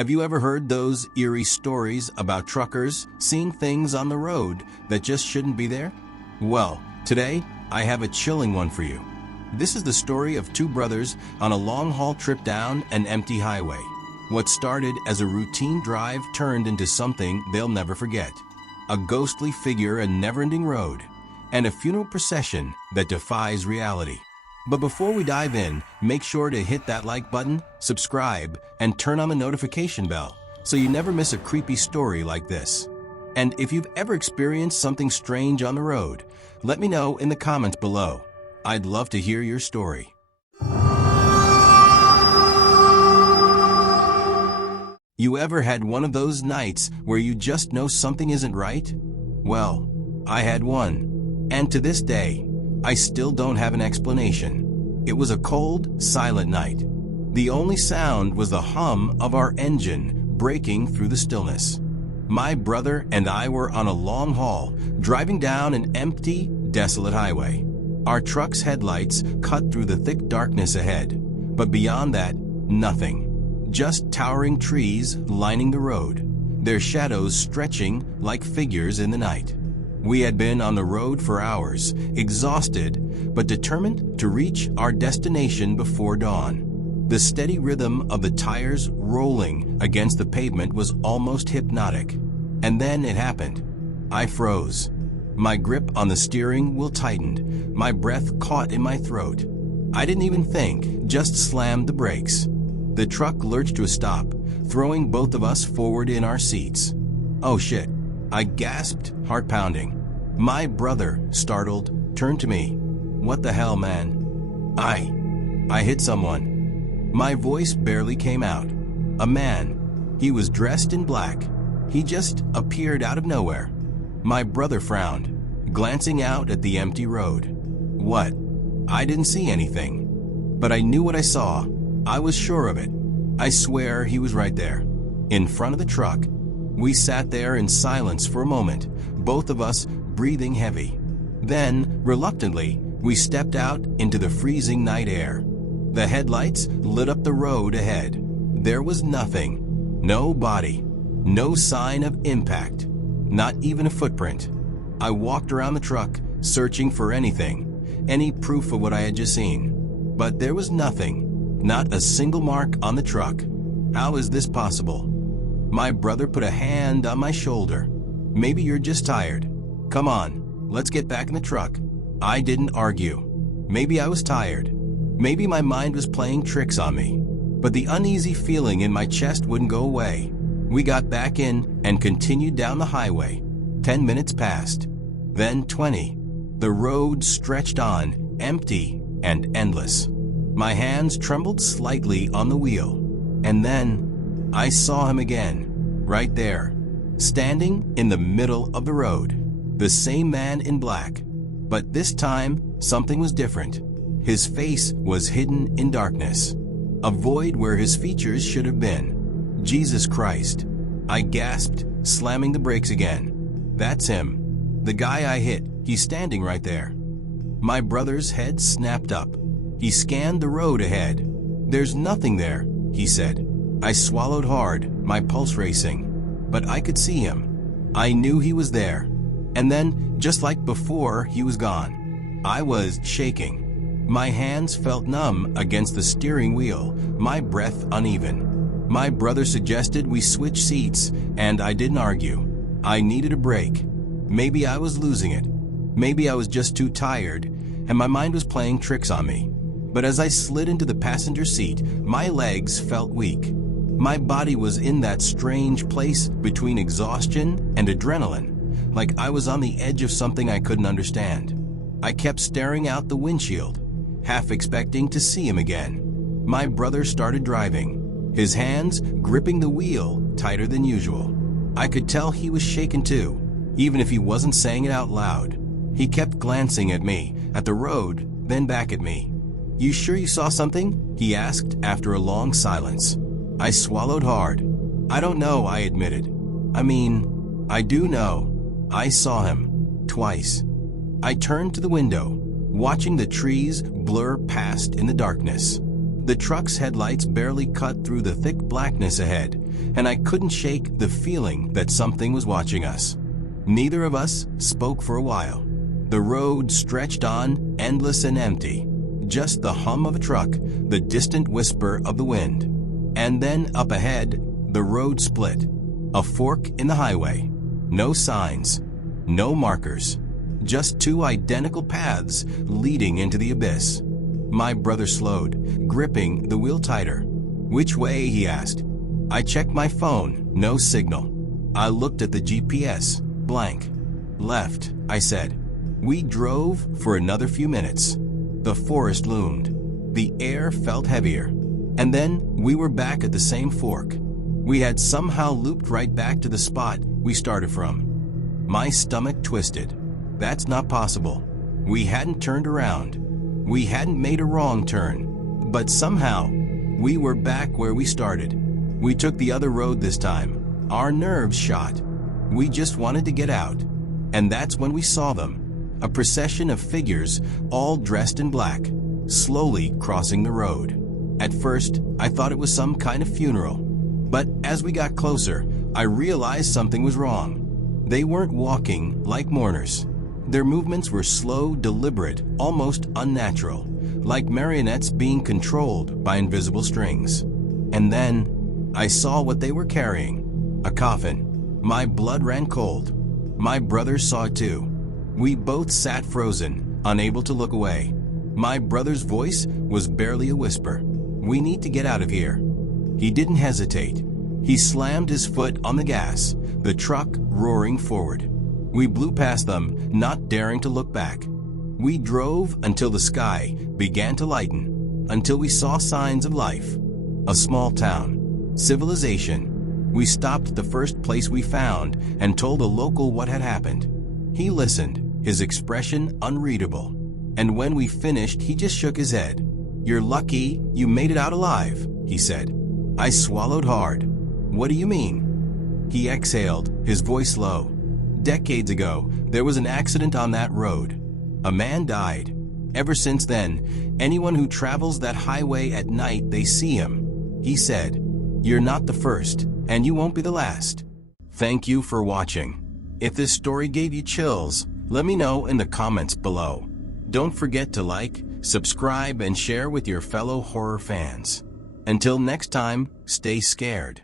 Have you ever heard those eerie stories about truckers seeing things on the road that just shouldn't be there? Well, today I have a chilling one for you. This is the story of two brothers on a long-haul trip down an empty highway. What started as a routine drive turned into something they'll never forget. A ghostly figure, a never-ending road, and a funeral procession that defies reality. But before we dive in, make sure to hit that like button, subscribe, and turn on the notification bell so you never miss a creepy story like this. And if you've ever experienced something strange on the road, let me know in the comments below. I'd love to hear your story. You ever had one of those nights where you just know something isn't right? Well, I had one, and to this day, I still don't have an explanation. It was a cold, silent night. The only sound was the hum of our engine breaking through the stillness. My brother and I were on a long haul, driving down an empty, desolate highway. Our truck's headlights cut through the thick darkness ahead, but beyond that, nothing. Just towering trees lining the road, their shadows stretching like figures in the night. We had been on the road for hours, exhausted, but determined to reach our destination before dawn. The steady rhythm of the tires rolling against the pavement was almost hypnotic. And then it happened. I froze. My grip on the steering wheel tightened, my breath caught in my throat. I didn't even think, just slammed the brakes. The truck lurched to a stop, throwing both of us forward in our seats. Oh shit. I gasped, heart pounding. My brother, startled, turned to me. What the hell, man? I hit someone. My voice barely came out. A man. He was dressed in black. He just appeared out of nowhere. My brother frowned, glancing out at the empty road. What? I didn't see anything. But I knew what I saw. I was sure of it. I swear he was right there, in front of the truck. We sat there in silence for a moment, both of us breathing heavy. Then, reluctantly, we stepped out into the freezing night air. The headlights lit up the road ahead. There was nothing. No body. No sign of impact. Not even a footprint. I walked around the truck, searching for anything, any proof of what I had just seen. But there was nothing. Not a single mark on the truck. How is this possible? My brother put a hand on my shoulder. Maybe you're just tired. Come on, let's get back in the truck. I didn't argue. Maybe I was tired. Maybe my mind was playing tricks on me. But the uneasy feeling in my chest wouldn't go away. We got back in and continued down the highway. 10 minutes passed. Then 20. The road stretched on, empty and endless. My hands trembled slightly on the wheel. And then I saw him again, right there, standing in the middle of the road. The same man in black, but this time something was different. His face was hidden in darkness, a void where his features should have been. Jesus Christ. I gasped, slamming the brakes again. That's him. The guy I hit, he's standing right there. My brother's head snapped up. He scanned the road ahead. There's nothing there, he said. I swallowed hard, my pulse racing. But I could see him. I knew he was there. And then, just like before, he was gone. I was shaking. My hands felt numb against the steering wheel, my breath uneven. My brother suggested we switch seats, and I didn't argue. I needed a break. Maybe I was losing it. Maybe I was just too tired, and my mind was playing tricks on me. But as I slid into the passenger seat, my legs felt weak. My body was in that strange place between exhaustion and adrenaline, like I was on the edge of something I couldn't understand. I kept staring out the windshield, half expecting to see him again. My brother started driving, his hands gripping the wheel tighter than usual. I could tell he was shaken too, even if he wasn't saying it out loud. He kept glancing at me, at the road, then back at me. You sure you saw something? He asked after a long silence. I swallowed hard. I don't know, I admitted. I do know. I saw him. Twice. I turned to the window, watching the trees blur past in the darkness. The truck's headlights barely cut through the thick blackness ahead, and I couldn't shake the feeling that something was watching us. Neither of us spoke for a while. The road stretched on, endless and empty. Just the hum of a truck, the distant whisper of the wind. And then, up ahead, the road split. A fork in the highway. No signs. No markers. Just two identical paths leading into the abyss. My brother slowed, gripping the wheel tighter. "Which way?" he asked. I checked my phone. No signal. I looked at the GPS. Blank. "Left," I said. We drove for another few minutes. The forest loomed. The air felt heavier. And then we were back at the same fork. We had somehow looped right back to the spot we started from. My stomach twisted. That's not possible. We hadn't turned around. We hadn't made a wrong turn. But somehow, we were back where we started. We took the other road this time. Our nerves shot. We just wanted to get out. And that's when we saw them. A procession of figures, all dressed in black, slowly crossing the road. At first, I thought it was some kind of funeral. But as we got closer, I realized something was wrong. They weren't walking like mourners. Their movements were slow, deliberate, almost unnatural, like marionettes being controlled by invisible strings. And then, I saw what they were carrying. A coffin. My blood ran cold. My brother saw it too. We both sat frozen, unable to look away. My brother's voice was barely a whisper. "We need to get out of here." He didn't hesitate. He slammed his foot on the gas, the truck roaring forward. We blew past them, not daring to look back. We drove until the sky began to lighten, until we saw signs of life. A small town. Civilization. We stopped the first place we found and told a local what had happened. He listened, his expression unreadable. And when we finished, he just shook his head. "You're lucky you made it out alive," he said. I swallowed hard. "What do you mean?" He exhaled, his voice low. "Decades ago, there was an accident on that road. A man died. Ever since then, anyone who travels that highway at night, they see him." He said, "You're not the first, and you won't be the last." Thank you for watching. If this story gave you chills, let me know in the comments below. Don't forget to like, subscribe, and share with your fellow horror fans. Until next time, stay scared.